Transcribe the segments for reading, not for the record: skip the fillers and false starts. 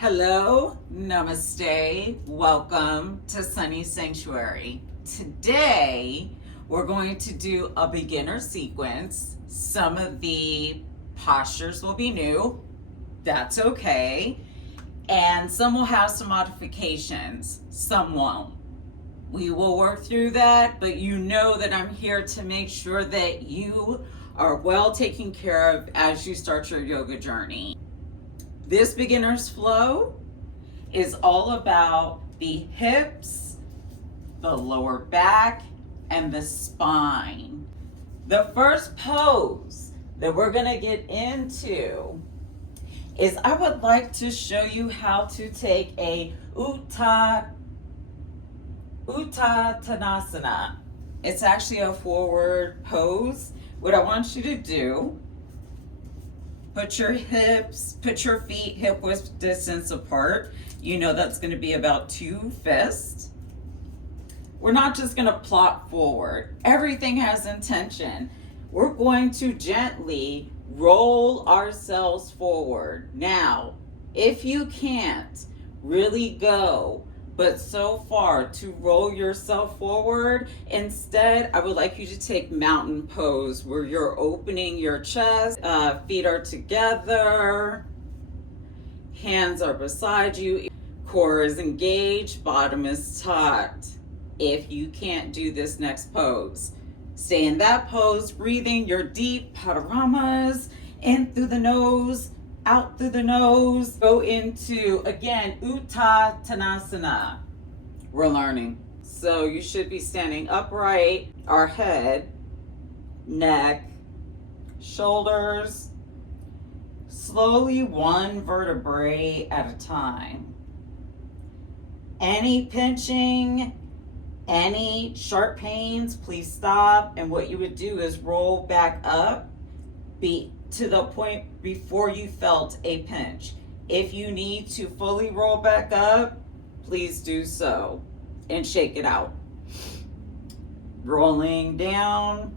Hello, namaste, welcome to Sunny Sanctuary. Today, we're going to do a beginner sequence. Some of the postures will be new, that's okay. And some will have some modifications, some won't. We will work through that, but you know that I'm here to make sure that you are well taken care of as you start your yoga journey. This beginner's flow is all about the hips, the lower back, and the spine. The first pose that we're gonna get into is I would like to show you how to take a Uttanasana. It's actually a forward pose. What I want you to do, put your feet hip width distance apart. You know that's going to be about 2 fists. We're not just going to plop forward. Everything has intention. We're going to gently roll ourselves forward. Now, if you can't really go but so far to roll yourself forward, instead, I would like you to take mountain pose where you're opening your chest, feet are together, hands are beside you, core is engaged, bottom is tucked. If you can't do this next pose, stay in that pose, breathing your deep panoramas in through the nose, out through the nose. Go into, again, Uttanasana. We're learning. So you should be standing upright, our head, neck, shoulders, slowly one vertebrae at a time. Any pinching, any sharp pains, please stop. And what you would do is roll back up, to the point before you felt a pinch. If you need to fully roll back up, please do so and shake it out. Rolling down.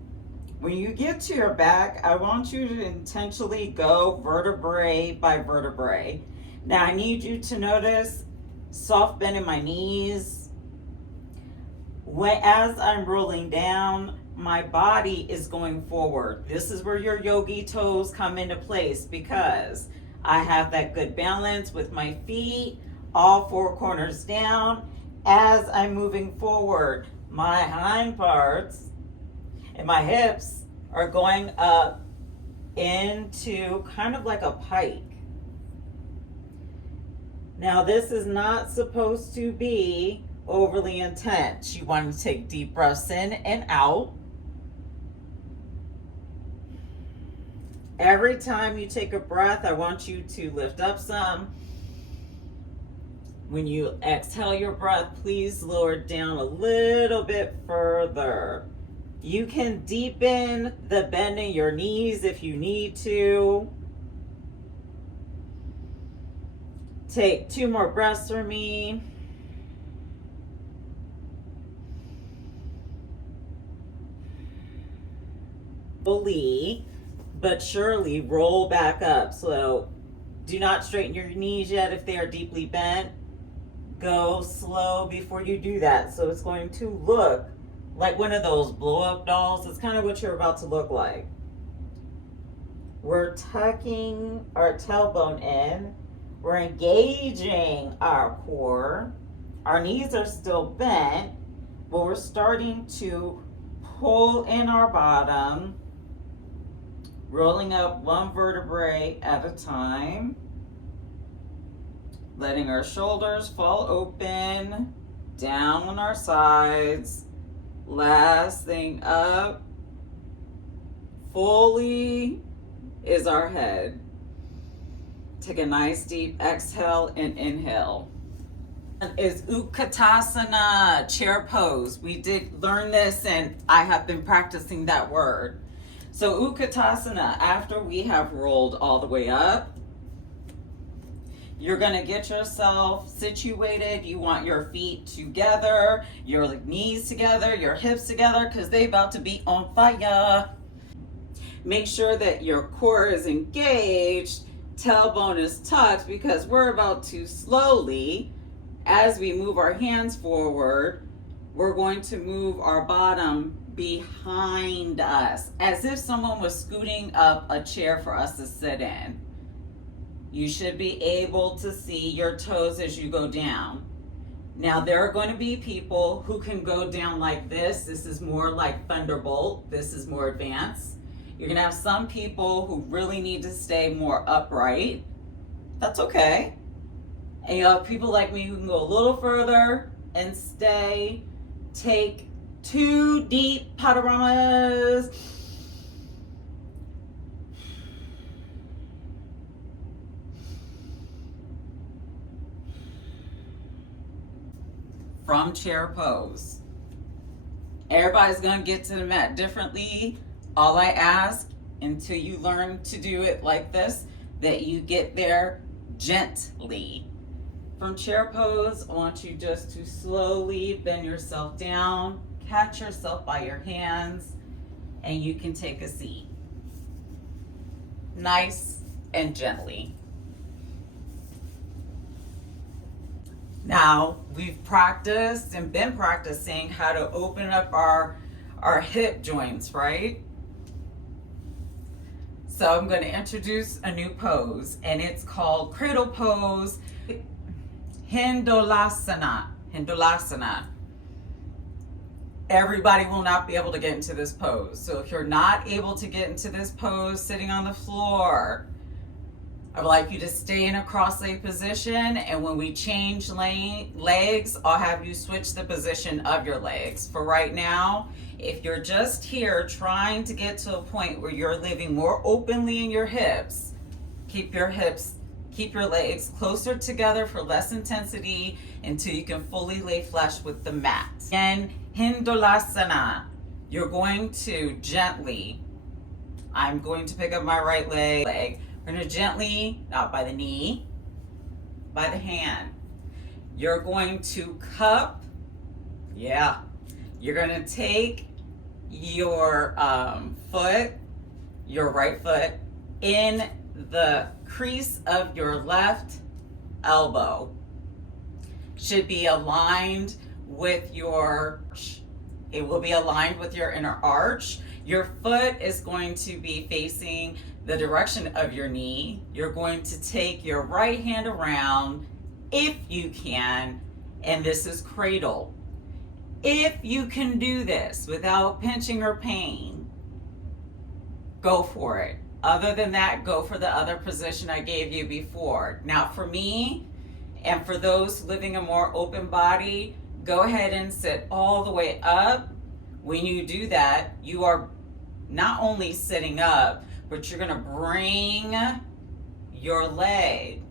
When you get to your back, I want you to intentionally go vertebrae by vertebrae. Now I need you to notice soft bend in my knees. As I'm rolling down, my body is going forward. This is where your yogi toes come into place because I have that good balance with my feet, all 4 corners down. As I'm moving forward, my hind parts and my hips are going up into kind of like a pike. Now this is not supposed to be overly intense. You want to take deep breaths in and out. Every time you take a breath, I want you to lift up some. When you exhale your breath, please lower it down a little bit further. You can deepen the bend in your knees if you need to. Take 2 more breaths for me. Slowly but surely roll back up. So do not straighten your knees yet if they are deeply bent. Go slow before you do that. So it's going to look like one of those blow-up dolls. It's kind of what you're about to look like. We're tucking our tailbone in. We're engaging our core. Our knees are still bent, but we're starting to pull in our bottom, rolling up 1 vertebrae at a time, letting our shoulders fall open, down on our sides. Last thing up fully is our head. Take a nice deep exhale and inhale. Is Uttanasana, chair pose. We did learn this and I have been practicing that word. So Uttanasana, after we have rolled all the way up, you're gonna get yourself situated. You want your feet together, your knees together, your hips together, because they about to be on fire. Make sure that your core is engaged. tailbone is tucked because we're about to slowly, as we move our hands forward, we're going to move our bottom behind us as if someone was scooting up a chair for us to sit in. You should be able to see your toes as you go down. Now, there are going to be people who can go down like this. This is more like Thunderbolt. This is more advanced. You're going to have some people who really need to stay more upright. That's okay. And you have people like me who can go a little further and stay. Take 2 deep panoramas. From chair pose. Everybody's gonna get to the mat differently. All I ask, until you learn to do it like this, that you get there gently. From chair pose, I want you just to slowly bend yourself down, catch yourself by your hands, and you can take a seat. Nice and gently. Now, we've practiced and been practicing how to open up our hip joints, right? So I'm going to introduce a new pose, and it's called cradle pose, Hindulasana. Hindulasana. Everybody will not be able to get into this pose. So if you're not able to get into this pose sitting on the floor, I'd like you to stay in a cross-leg position, and when we change legs, I'll have you switch the position of your legs. For right now, if you're just here trying to get to a point where you're living more openly in your hips, keep your legs closer together for less intensity until you can fully lay flush with the mat. And Hindulasana, you're going to gently, I'm going to pick up my right leg. We're going to gently, not by the knee, by the hand. You're going to cup, you're going to take your foot, your right foot, in the crease of your left elbow. Should be aligned with your, it will be aligned with your inner arch. Your foot is going to be facing the direction of your knee. You're going to take your right hand around if you can, and this is cradle. If you can do this without pinching or pain, go for it. Other than that, go for the other position I gave you before. Now for me, and for those living a more open body, go ahead and sit all the way up. When you do that, you are not only sitting up, but you're gonna bring your leg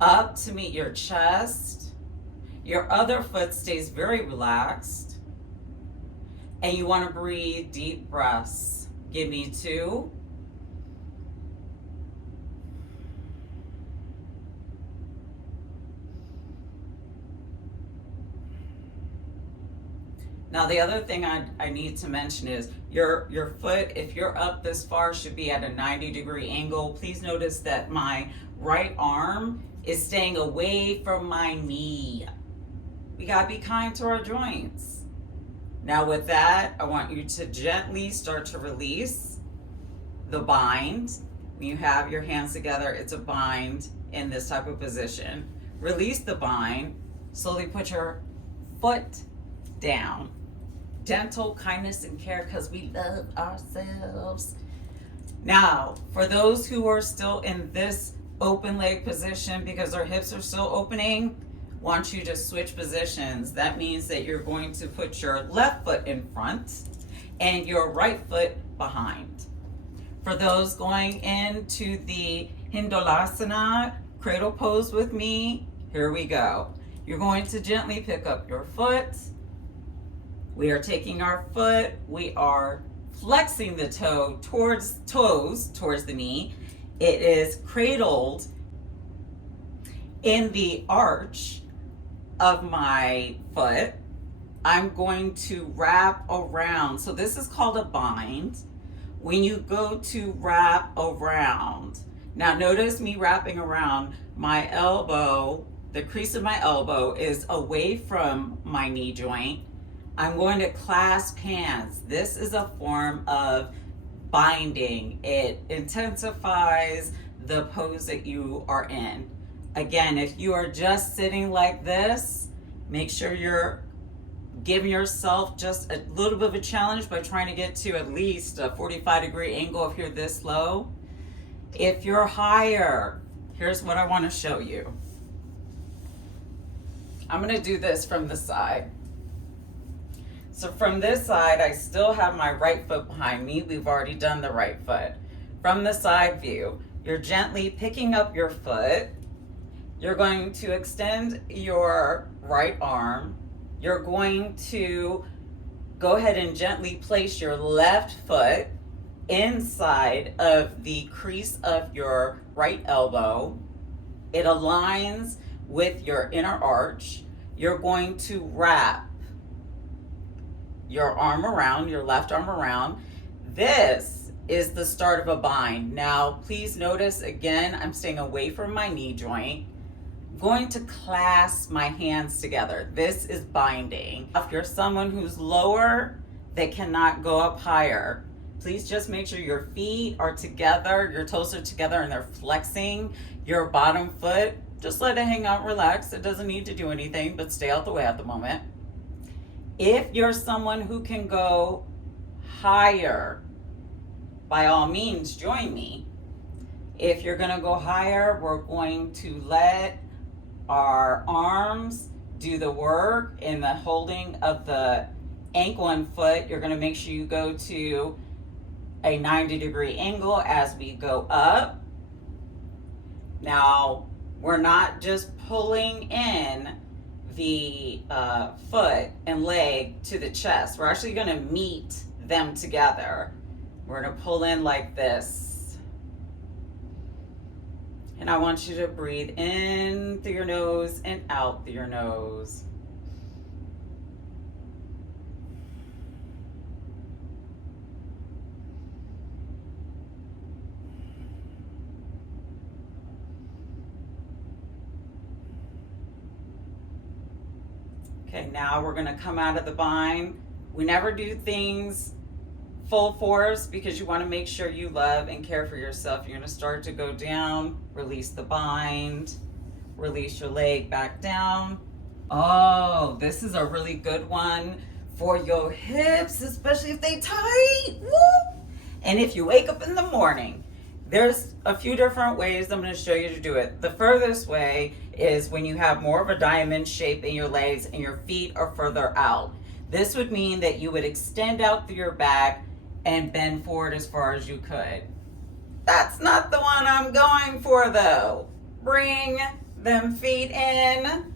up to meet your chest. Your other foot stays very relaxed. And you wanna breathe deep breaths. Give me 2. Now the other thing I need to mention is your foot, if you're up this far, should be at a 90-degree angle. Please notice that my right arm is staying away from my knee. We gotta be kind to our joints. Now with that, I want you to gently start to release the bind. When you have your hands together, it's a bind in this type of position. Release the bind, slowly put your foot down. Gentle kindness and care, because we love ourselves. Now, for those who are still in this open leg position because our hips are still opening, want you to switch positions. That means that you're going to put your left foot in front and your right foot behind. For those going into the Hindulasana cradle pose with me, here we go. You're going to gently pick up your foot. We are taking our foot, we are flexing the toes towards the knee. It is cradled in the arch of my foot. I'm going to wrap around. So this is called a bind. When you go to wrap around, Now notice me wrapping around my elbow. The crease of my elbow is away from my knee joint. I'm going to clasp hands. This is a form of binding. It intensifies the pose that you are in. Again, if you are just sitting like this, make sure you're giving yourself just a little bit of a challenge by trying to get to at least a 45-degree angle if you're this low. If you're higher, here's what I want to show you. I'm going to do this from the side. So from this side, I still have my right foot behind me. We've already done the right foot. From the side view, you're gently picking up your foot. You're going to extend your right arm. You're going to go ahead and gently place your left foot inside of the crease of your right elbow. It aligns with your inner arch. You're going to wrap your arm around, your left arm around. This is the start of a bind. Now, please notice again, I'm staying away from my knee joint. I'm going to clasp my hands together. This is binding. If you're someone who's lower, they cannot go up higher. Please just make sure your feet are together, your toes are together and they're flexing. Your bottom foot, just let it hang out, relax. It doesn't need to do anything, but stay out the way at the moment. If you're someone who can go higher, by all means, join me. If you're gonna go higher, we're going to let our arms do the work in the holding of the ankle and foot. You're gonna make sure you go to a 90-degree angle as we go up. Now, we're not just pulling in the foot and leg to the chest. We're actually gonna meet them together. We're gonna pull in like this. And I want you to breathe in through your nose and out through your nose. Okay, now we're gonna come out of the bind. We never do things full force because you wanna make sure you love and care for yourself. You're gonna start to go down, release the bind, release your leg back down. Oh, this is a really good one for your hips, especially if they tight. Woo! And if you wake up in the morning, there's a few different ways I'm going to show you to do it. The furthest way is when you have more of a diamond shape in your legs and your feet are further out. This would mean that you would extend out through your back and bend forward as far as you could. That's not the one I'm going for though. Bring them feet in.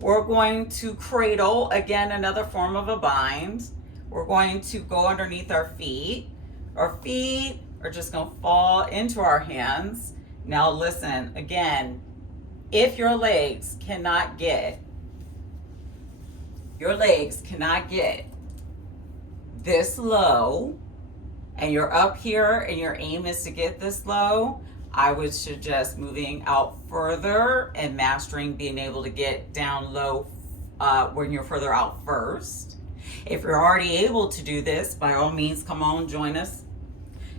We're going to cradle, again, another form of a bind. We're going to go underneath our feet. Our feet are just gonna fall into our hands. Now listen, again, if your legs cannot get this low, and you're up here and your aim is to get this low, I would suggest moving out further and mastering being able to get down low when you're further out first. If you're already able to do this, by all means, come on, join us.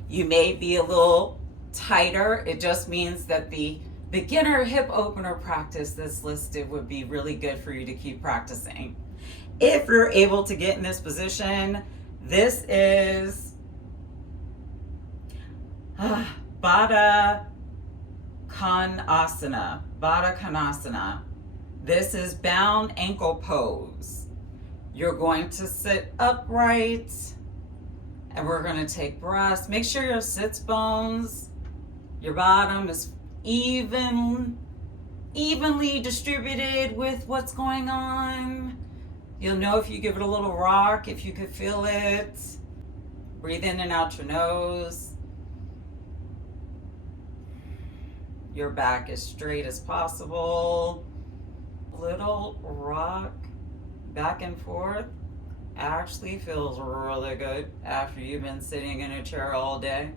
You may be a little tighter. It just means that the beginner hip opener practice that's listed would be really good for you to keep practicing. If you're able to get in this position, this is Baddha Konasana. Baddha Konasana. This is bound ankle pose. You're going to sit upright. And we're going to take breaths. Make sure your sits bones, your bottom is evenly distributed with what's going on. You'll know if you give it a little rock, if you could feel it. Breathe in and out your nose. Your back as straight as possible. Little rock back and forth. Actually feels really good after you've been sitting in a chair all day.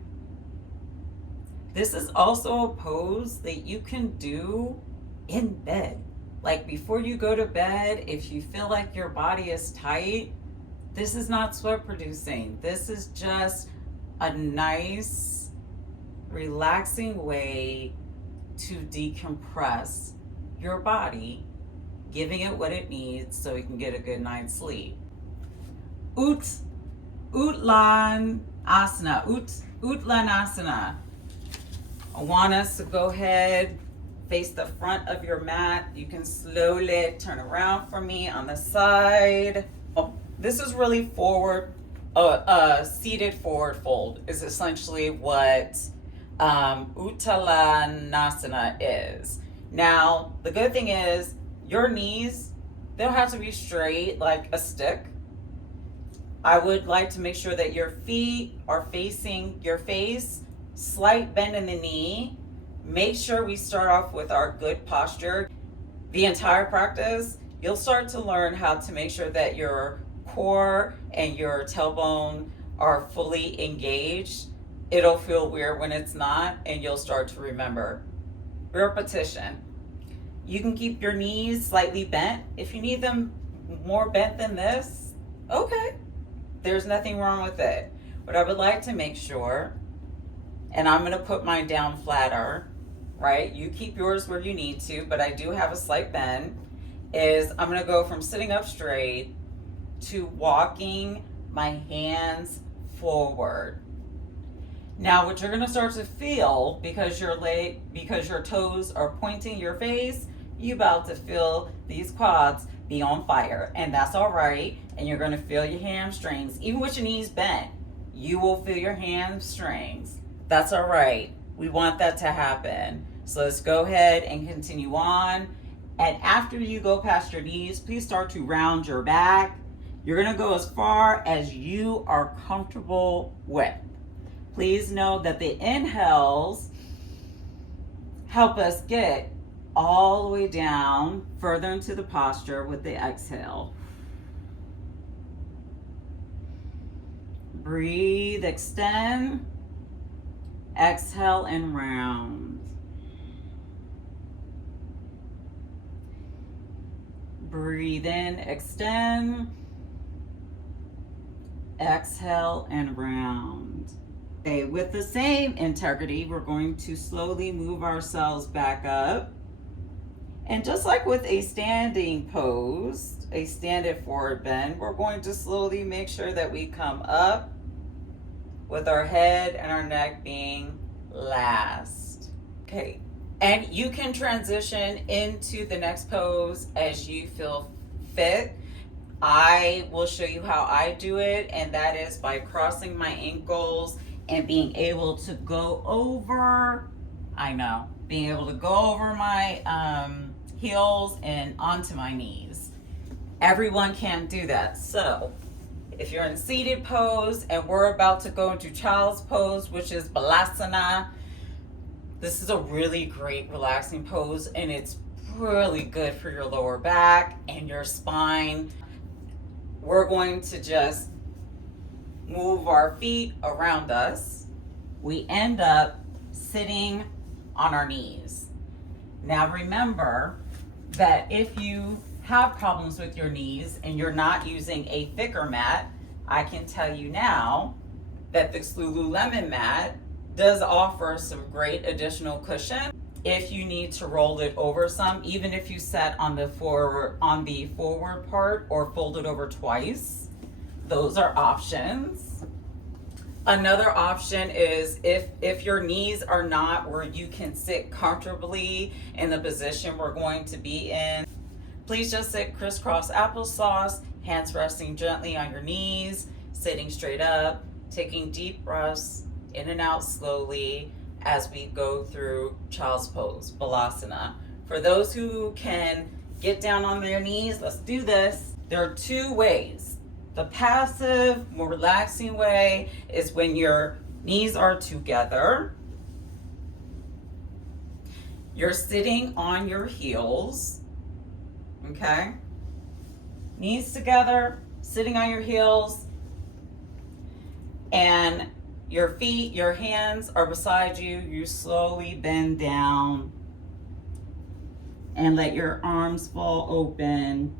This is also a pose that you can do in bed. Like before you go to bed, if you feel like your body is tight, this is not sweat producing. This is just a nice, relaxing way to decompress your body, giving it what it needs so you can get a good night's sleep. Uttanasana. Uttanasana. I want us to go ahead, face the front of your mat. You can slowly turn around for me on the side. This is really forward, seated forward fold is essentially what Uttanasana is. Now, the good thing is your knees, they don't have to be straight like a stick. I would like to make sure that your feet are facing your face, slight bend in the knee. Make sure we start off with our good posture. The entire practice, you'll start to learn how to make sure that your core and your tailbone are fully engaged. It'll feel weird when it's not, and you'll start to remember. Repetition. You can keep your knees slightly bent. If you need them more bent than this, okay. There's nothing wrong with it. But I would like to make sure, and I'm gonna put mine down flatter, right? You keep yours where you need to, but I do have a slight bend, is I'm gonna go from sitting up straight to walking my hands forward. Now what you're gonna start to feel, because your toes are pointing your face, you about to feel these quads be on fire, and that's all right. And you're gonna feel your hamstrings, even with your knees bent, you will feel your hamstrings. That's all right. We want that to happen. So let's go ahead and continue on. And after you go past your knees, please start to round your back. You're gonna go as far as you are comfortable with. Please know that the inhales help us get all the way down further into the posture with the exhale. Breathe, extend, exhale, and round. Breathe in, extend, exhale, and round. Okay, with the same integrity, we're going to slowly move ourselves back up. And just like with a standing pose, a standing forward bend, we're going to slowly make sure that we come up with our head and our neck being last. Okay, and you can transition into the next pose as you feel fit. I will show you how I do it, and that is by crossing my ankles and being able to go over, being able to go over my heels and onto my knees. Everyone can't do that. So if you're in seated pose and we're about to go into child's pose, which is balasana, this is a really great relaxing pose, and it's really good for your lower back and your spine. We're going to just move our feet around us. We end up sitting on our knees. Now remember that if you have problems with your knees and you're not using a thicker mat, I can tell you now that this LuLuLemon mat does offer some great additional cushion if you need to roll it over some, even if you sat on the forward part or fold it over twice. Those are options. Another option is if your knees are not where you can sit comfortably in the position we're going to be in, please just sit crisscross applesauce, hands resting gently on your knees, sitting straight up, taking deep breaths in and out slowly as we go through child's pose, balasana. For those who can get down on their knees, let's do this. There are two ways. The passive, more relaxing way is when your knees are together. You're sitting on your heels, okay? Knees together, sitting on your heels, and Your feet, your hands are beside you. You slowly bend down and let your arms fall open,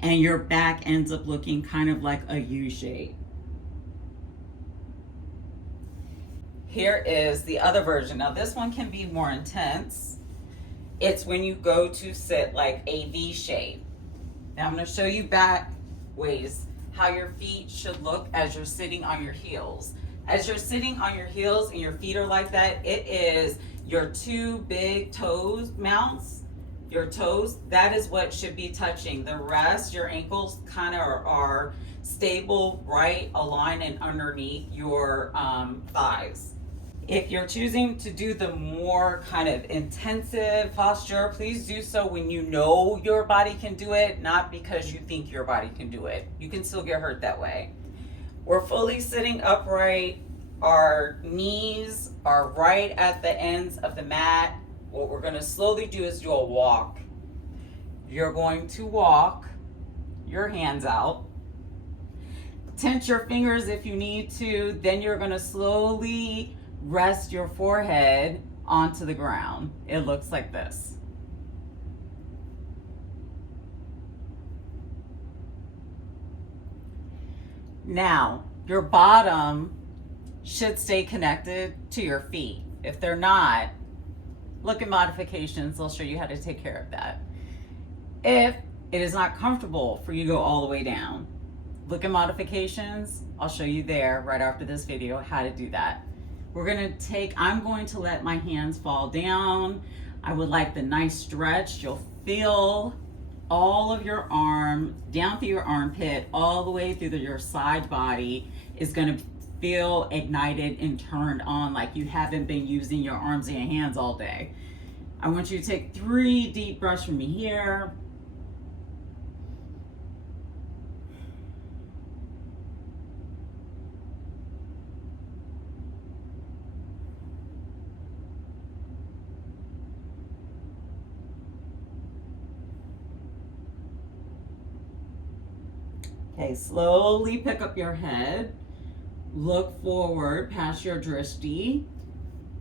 and your back ends up looking kind of like a U shape. Here is the other version. Now this one can be more intense. It's when you go to sit like a V shape. Now I'm going to show you back ways how your feet should look as you're sitting on your heels. As you're sitting on your heels and your feet are like that, it is your two big toes mounts, your toes, that is what should be touching. The rest, your ankles kind of are stable, right, aligned and underneath your thighs. If you're choosing to do the more kind of intensive posture, please do so when you know your body can do it, not because you think your body can do it. You can still get hurt that way. We're fully sitting upright. Our knees are right at the ends of the mat. What we're going to slowly do is do a walk. You're going to walk your hands out. Tense your fingers if you need to. Then you're going to slowly rest your forehead onto the ground. It looks like this. Now, your bottom should stay connected to your feet. If they're not, look at modifications. They'll show you how to take care of that. If it is not comfortable for you to go all the way down, look at modifications. I'll show you there right after this video how to do that. I'm going to let my hands fall down. I would like the nice stretch. You'll feel all of your arm down through your armpit, all the way through your side body is going to feel ignited and turned on like you haven't been using your arms and your hands all day. I want you to take 3 deep breaths from me here. Okay, slowly pick up your head. Look forward past your drishti.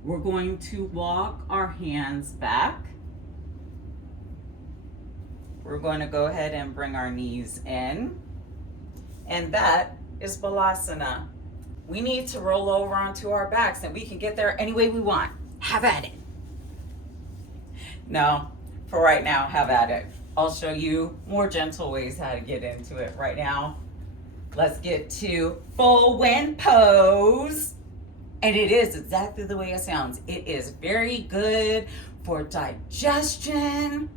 We're going to walk our hands back. We're going to go ahead and bring our knees in. And that is Balasana. We need to roll over onto our backs, and we can get there any way we want. Have at it. No, for right now, have at it. I'll show you more gentle ways how to get into it right now. Let's get to full wind pose. And it is exactly the way it sounds. It is very good for digestion.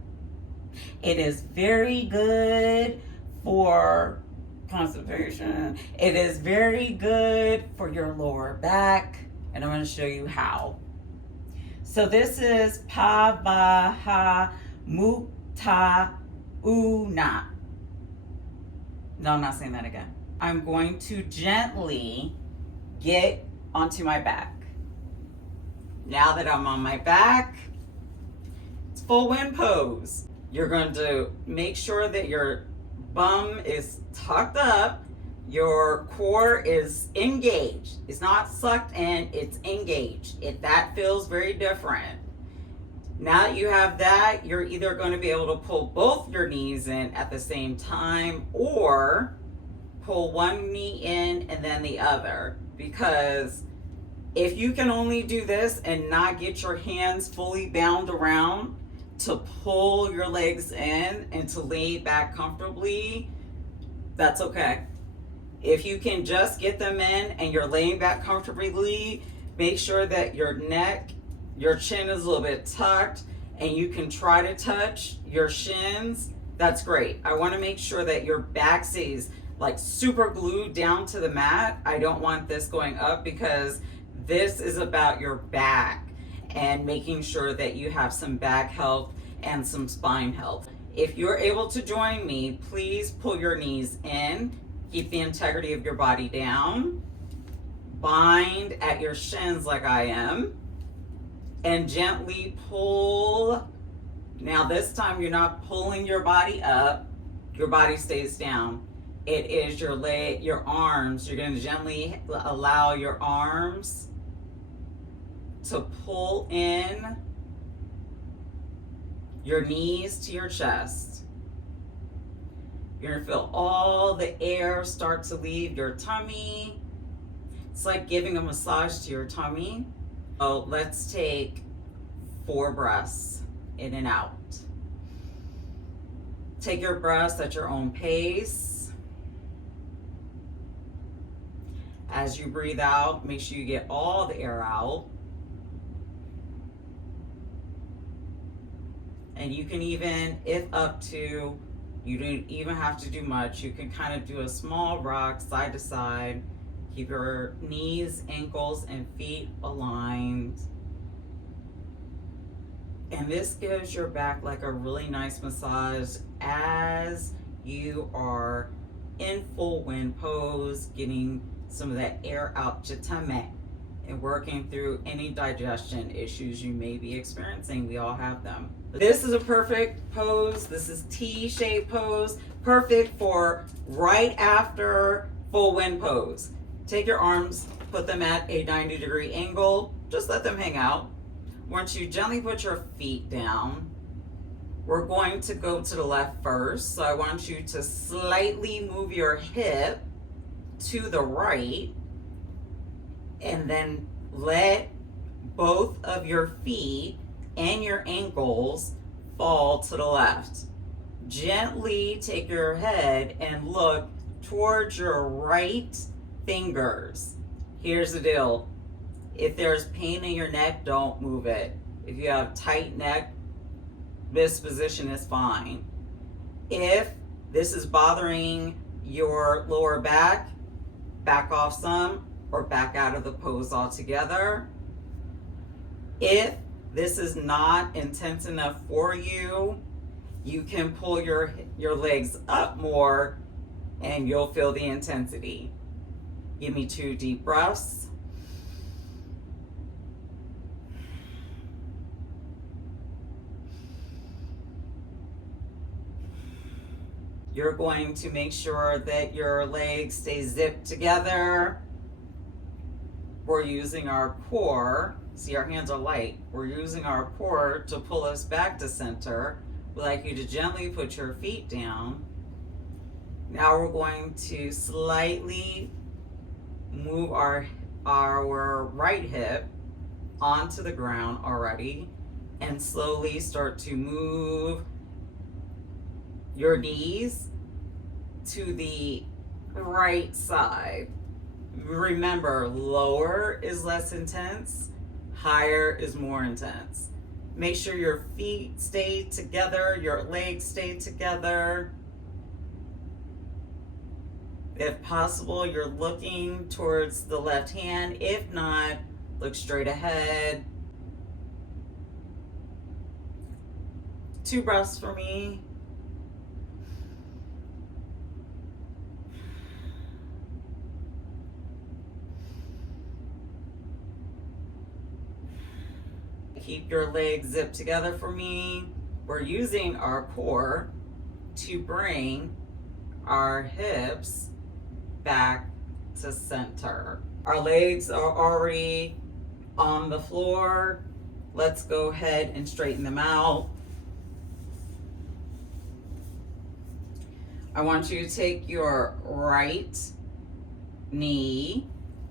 It is very good for constipation. It is very good for your lower back. And I'm going to show you how. So this is Pavaha Mukta Una. No, I'm not saying that again. I'm going to gently get onto my back. Now that I'm on my back, it's full wind pose. You're going to make sure that your bum is tucked up, your core is engaged. It's not sucked in, it's engaged. That feels very different. Now that you have that, you're either going to be able to pull both your knees in at the same time, or pull one knee in and then the other. Because if you can only do this and not get your hands fully bound around to pull your legs in and to lay back comfortably, that's okay. If you can just get them in and you're laying back comfortably, make sure that your neck, your chin is a little bit tucked, and you can try to touch your shins. That's great. I want to make sure that your back stays like super glued down to the mat. I don't want this going up, because this is about your back and making sure that you have some back health and some spine health. If you're able to join me, please pull your knees in, keep the integrity of your body down, bind at your shins like I am, and gently pull. Now this time you're not pulling your body up, your body stays down. it is your leg, your arms. You're going to gently allow your arms to pull in your knees to your chest. You're going to feel all the air start to leave your tummy. It's like giving a massage to your tummy. So let's take 4 breaths in and out. Take your breaths at your own pace. As you breathe out, make sure you get all the air out. And you can even, if up to, you don't even have to do much, you can kind of do a small rock side to side. Keep your knees, ankles, and feet aligned. And this gives your back like a really nice massage as you are in full wind pose, getting some of that air out your tummy and working through any digestion issues you may be experiencing. We all have them. This is a perfect pose. This is T-shaped pose, perfect for right after full wind pose. Take your arms, put them at a 90-degree angle, just let them hang out. Once you gently put your feet down, we're going to go to the left first. So I want you to slightly move your hip to the right and then let both of your feet and your ankles fall to the left. Gently take your head and look towards your right fingers. Here's the deal. If there's pain in your neck, don't move it. If you have tight neck, this position is fine. If this is bothering your lower back, back off some or back out of the pose altogether. If this is not intense enough for you, you can pull your legs up more and you'll feel the intensity. Give me 2 deep breaths. You're going to make sure that your legs stay zipped together. We're using our core. See, our hands are light. We're using our core to pull us back to center. We'd like you to gently put your feet down. Now we're going to slightly move our right hip onto the ground already and slowly start to move your knees to the right side. Remember, lower is less intense, higher is more intense. Make sure your feet stay together, your legs stay together. If possible, you're looking towards the left hand. If not, look straight ahead. 2 breaths for me. Keep your legs zipped together for me. We're using our core to bring our hips back to center. Our legs are already on the floor. Let's go ahead and straighten them out. I want you to take your right knee,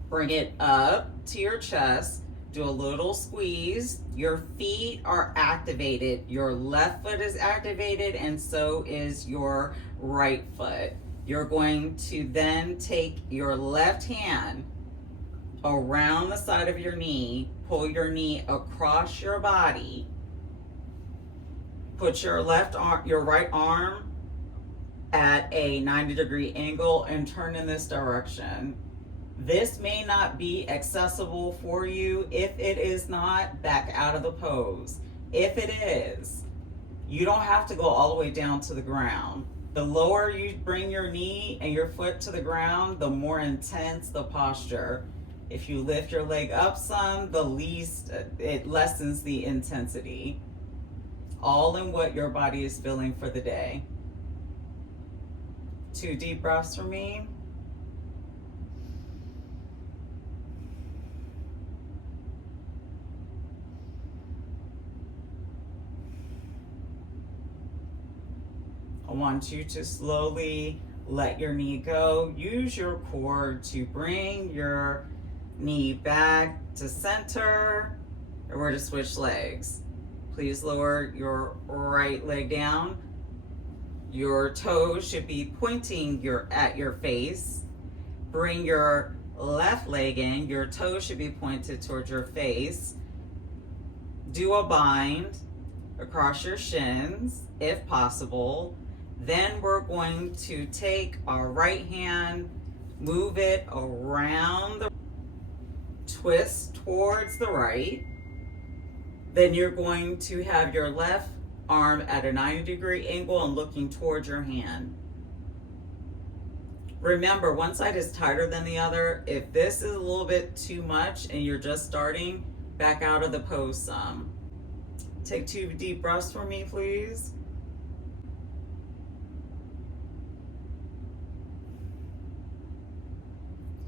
bring it up to your chest, do a little squeeze. Your feet are activated. Your left foot is activated and so is your right foot. You're going to then take your left hand around the side of your knee, pull your knee across your body, put your right arm at a 90-degree angle and turn in this direction. This may not be accessible for you. If it is not, back out of the pose. If it is, you don't have to go all the way down to the ground. The lower you bring your knee and your foot to the ground, the more intense the posture. If you lift your leg up some, the least it lessens the intensity. All in what your body is feeling for the day. 2 deep breaths for me. I want you to slowly let your knee go. Use your core to bring your knee back to center, or we're to switch legs. Please lower your right leg down. Your toes should be pointing at your face. Bring your left leg in. Your toes should be pointed towards your face. Do a bind across your shins if possible. Then we're going to take our right hand, move it around the twist towards the right. Then you're going to have your left arm at a 90-degree angle and looking towards your hand. Remember, one side is tighter than the other. If this is a little bit too much and you're just starting, back out of the pose some. Take 2 deep breaths for me, please.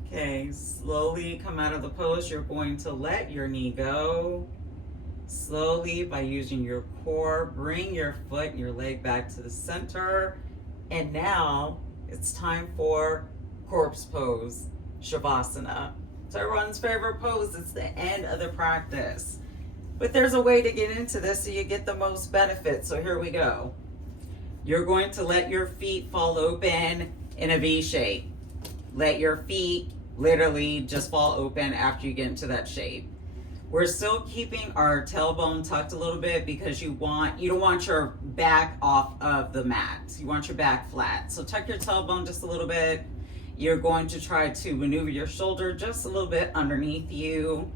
Okay, slowly come out of the pose. You're going to let your knee go. Slowly, by using your core, bring your foot and your leg back to the center. And now it's time for corpse pose, Shavasana. It's everyone's favorite pose. It's the end of the practice. But there's a way to get into this so you get the most benefit. So here we go. You're going to let your feet fall open in a V shape. Let your feet literally just fall open after you get into that shape. We're still keeping our tailbone tucked a little bit because you don't want your back off of the mat. You want your back flat. So tuck your tailbone just a little bit. You're going to try to maneuver your shoulder just a little bit underneath you,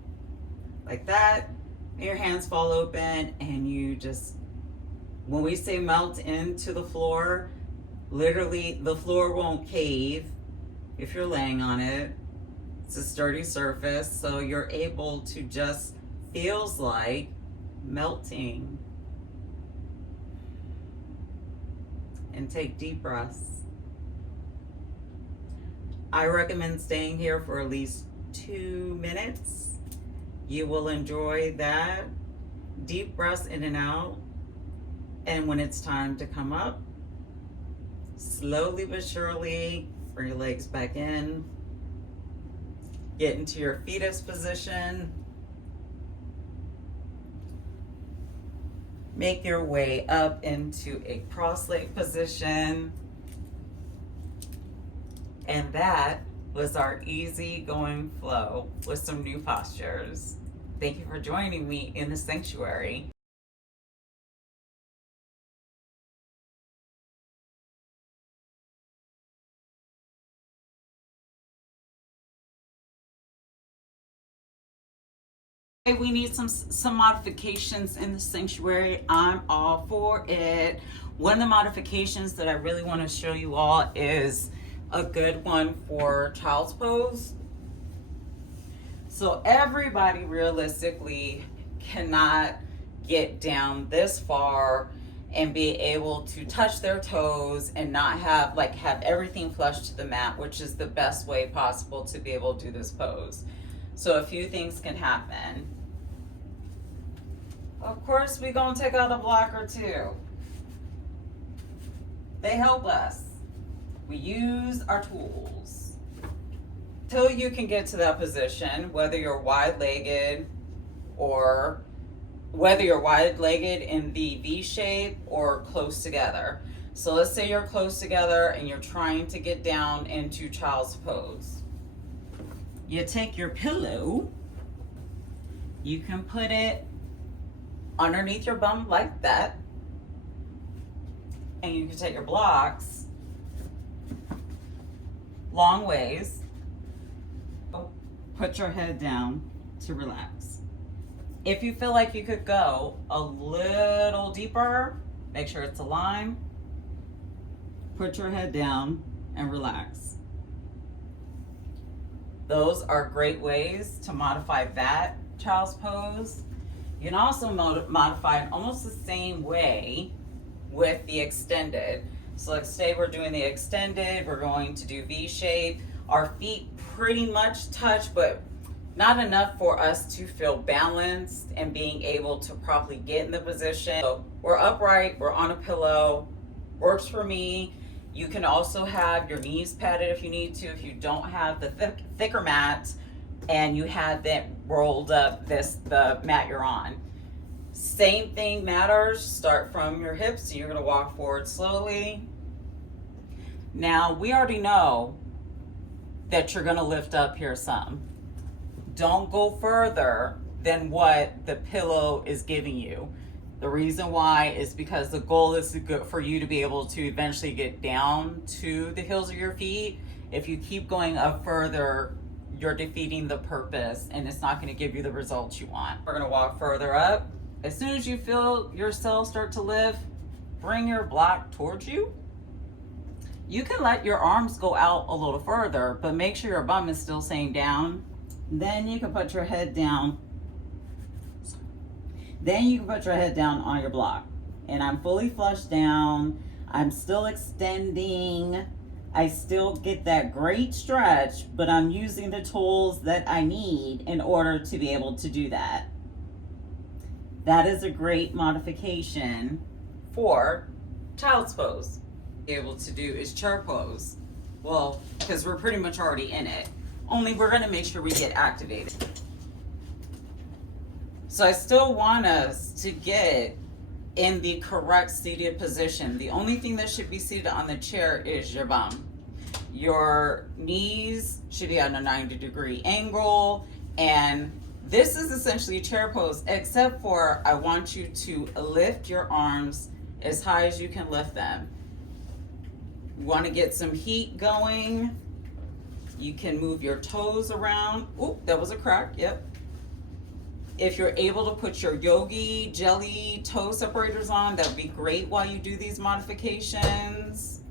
like that. And your hands fall open, and you just, when we say melt into the floor, literally the floor won't cave if you're laying on it. It's a sturdy surface, so you're able to just, feels like melting. And take deep breaths. I recommend staying here for at least 2 minutes. You will enjoy that. Deep breaths in and out. And when it's time to come up, slowly but surely, bring your legs back in. Get into your fetus position. Make your way up into a cross-leg position. And that was our easy going flow with some new postures. Thank you for joining me in the sanctuary. We need some modifications in the sanctuary. I'm all for it. One of the modifications that I really want to show you all is a good one for child's pose. So everybody realistically cannot get down this far and be able to touch their toes and not have everything flush to the mat, which is the best way possible to be able to do this pose. So a few things can happen. Of course, we're gonna take out a block or two. They help us. We use our tools. Till you can get to that position, whether you're wide-legged or whether you're wide-legged in the V shape or close together. So let's say you're close together and you're trying to get down into child's pose. You take your pillow, you can put it underneath your bum like that, and you can take your blocks long ways. Put your head down to relax. If you feel like you could go a little deeper, make sure it's aligned. Put your head down and relax. Those are great ways to modify that child's pose. You can also modify it almost the same way with the extended. So like say we're doing the extended, we're going to do V shape. Our feet pretty much touch, but not enough for us to feel balanced and being able to properly get in the position. So we're upright, we're on a pillow, works for me. You can also have your knees padded if you need to. If you don't have the thicker mat and you have that rolled up, the mat you're on. Same thing matters. Start from your hips. So you're gonna walk forward slowly. Now we already know that you're gonna lift up here some. Don't go further than what the pillow is giving you. The reason why is because the goal is for you to be able to eventually get down to the heels of your feet. If you keep going up further, you're defeating the purpose and it's not going to give you the results you want. We're going to walk further up. As soon as you feel yourself start to lift, bring your block towards you. You can let your arms go out a little further, but make sure your bum is still staying down. Then you can put your head down. Then you can put your head down on your block. And I'm fully flushed down. I'm still extending. I still get that great stretch, but I'm using the tools that I need in order to be able to do that. That is a great modification for child's pose. Be able to do is chair pose. Well, because we're pretty much already in it. Only we're gonna make sure we get activated. So I still want us to get in the correct seated position. The only thing that should be seated on the chair is your bum. Your knees should be at a 90-degree angle, and this is essentially a chair pose, except for I want you to lift your arms as high as you can lift them. You want to get some heat going. You can move your toes around. Oh, that was a crack, yep. If you're able to put your yogi jelly toe separators on, that would be great while you do these modifications.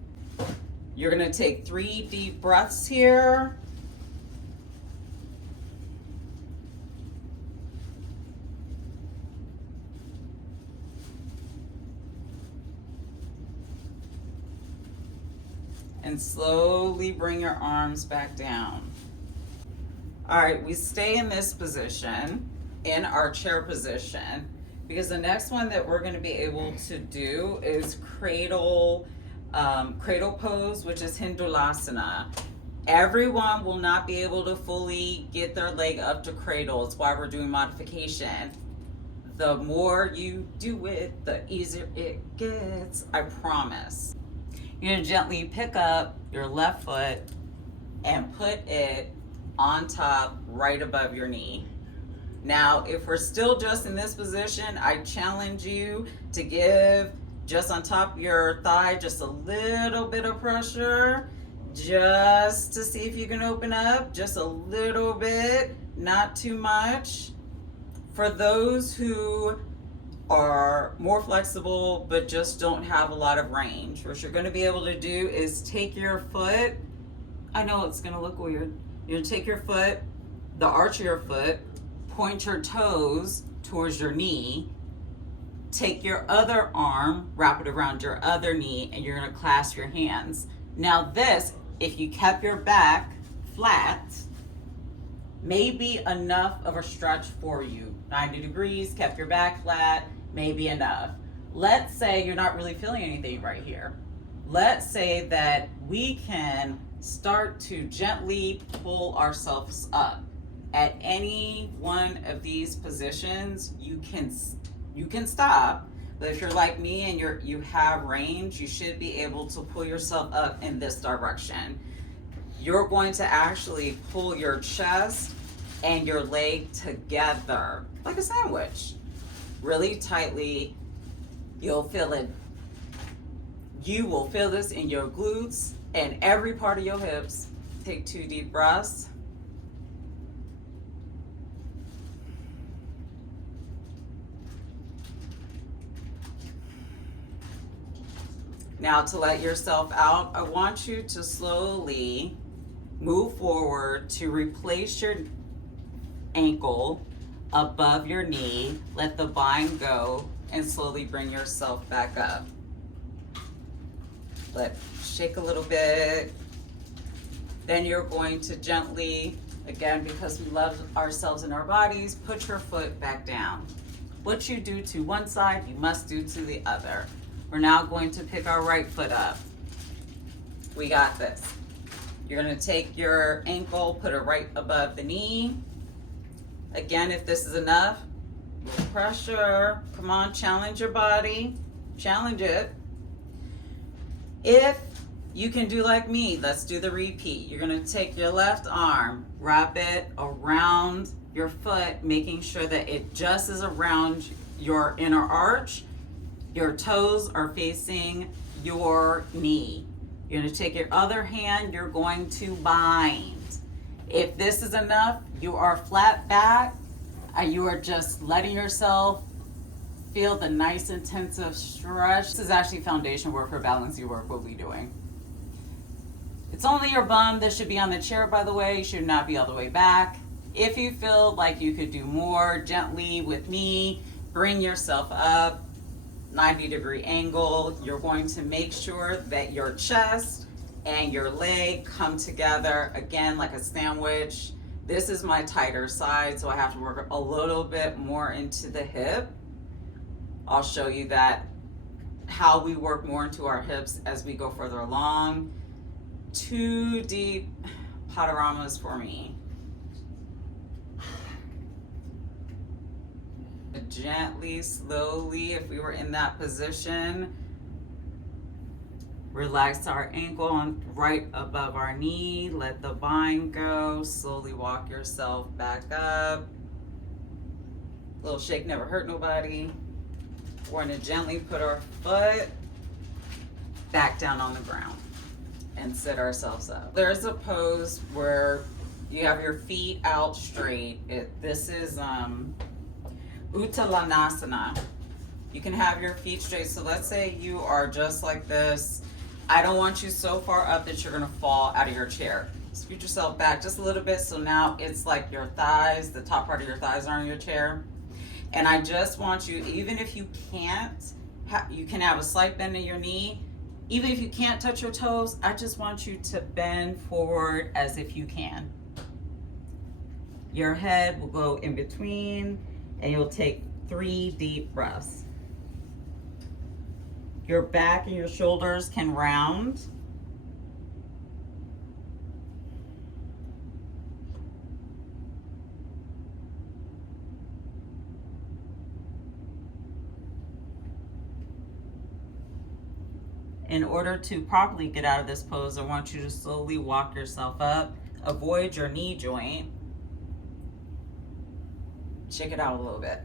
You're gonna take 3 deep breaths here. And slowly bring your arms back down. All right, we stay in this position, in our chair position, because the next one that we're going to be able to do is cradle pose, which is Hindulasana. Everyone will not be able to fully get their leg up to cradle. It's why we're doing modification. The more you do it, the easier it gets, I promise. You're gonna gently pick up your left foot and put it on top right above your knee. Now, if we're still just in this position, I challenge you to give just on top of your thigh just a little bit of pressure, just to see if you can open up, just a little bit, not too much. For those who are more flexible but just don't have a lot of range, what you're going to be able to do is take your foot, I know it's going to look weird, you're going to take your foot, the arch of your foot, point your toes towards your knee, take your other arm, wrap it around your other knee, and you're going to clasp your hands. Now this, if you kept your back flat, may be enough of a stretch for you. 90 degrees, kept your back flat, may be enough. Let's say you're not really feeling anything right here. Let's say that we can start to gently pull ourselves up. At any one of these positions, you can stop, but if you're like me and you have range, you should be able to pull yourself up in this direction. You're going to actually pull your chest and your leg together like a sandwich, really tightly. You'll feel it. You will feel this in your glutes and every part of your hips. Take 2 deep breaths. Now, to let yourself out, I want you to slowly move forward to replace your ankle above your knee. Let the bind go and slowly bring yourself back up. shake a little bit. Then you're going to gently, again, because we love ourselves and our bodies, put your foot back down. What you do to one side, you must do to the other. We're now going to pick our right foot up. We got this. You're gonna take your ankle, put it right above the knee. Again, if this is enough, pressure. Come on, challenge your body. Challenge it. If you can do like me, let's do the repeat. You're gonna take your left arm, wrap it around your foot, making sure that it just is around your inner arch. Your toes are facing your knee. You're gonna take your other hand, you're going to bind. If this is enough, you are flat back, and you are just letting yourself feel the nice intensive stretch. This is actually foundation work or balancing work we'll be doing. It's only your bum that should be on the chair, by the way. You should not be all the way back. If you feel like you could do more, gently with me, bring yourself up. 90-degree angle. You're going to make sure that your chest and your leg come together again like a sandwich. This is my tighter side, so I have to work a little bit more into the hip. I'll show you that, how we work more into our hips as we go further along. 2 deep panoramas for me. Gently, slowly, if we were in that position, relax our ankle on right above our knee, let the bind go, slowly walk yourself back up. Little shake never hurt nobody. We're gonna gently put our foot back down on the ground and sit ourselves up. There's a pose where you have your feet out straight. This is Uttanasana. You can have your feet straight. So let's say you are just like this. I don't want you so far up that you're gonna fall out of your chair. Scoot yourself back just a little bit, so now it's like your thighs, the top part of your thighs are on your chair. And I just want you, even if you can't, you can have a slight bend in your knee. Even if you can't touch your toes, I just want you to bend forward as if you can. Your head will go in between, and you'll take 3 deep breaths. Your back and your shoulders can round. In order to properly get out of this pose, I want you to slowly walk yourself up. Avoid your knee joint. Shake it out a little bit.